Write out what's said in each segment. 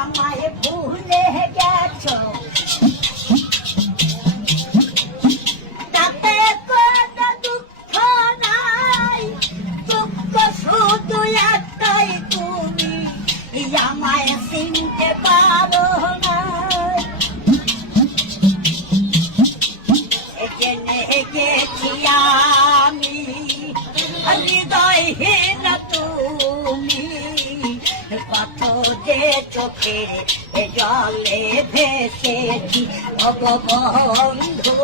আমায় ভুলে গেছো তাতে কোনো দুঃখ নাই দুঃখ শুধু একটাই তুমি আমায় চিনতে পারো না জেনে গেছি আমি হৃদয়হীন তুমি কত যে চোখের জলে ভেসেছি বন্ধু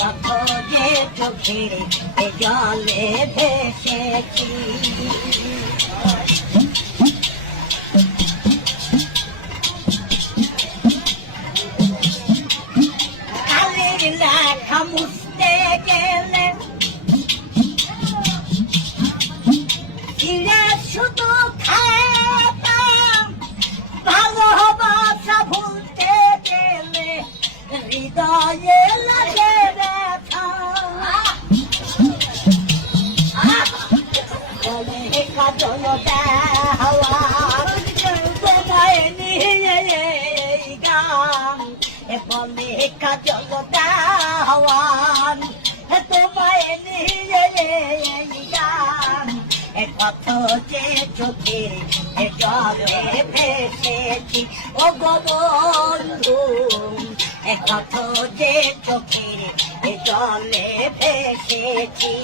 কত যে চোখের জলে ভেসেছি কালের লেখা মুছতে গেলে শুধু খাতাম ভালোবাসা ভুলতে গেলে হৃদয়ে লাগে ব্যথা বলে কাজল দেওয়া তোমায় নিয়ে গান বলে কাজল দেওয়ান তোমায় নিয়ে গান কত যে চোখে জলে ভেসেছি ও গো বন্ধু কত যে চোখে জলে ভেসেছি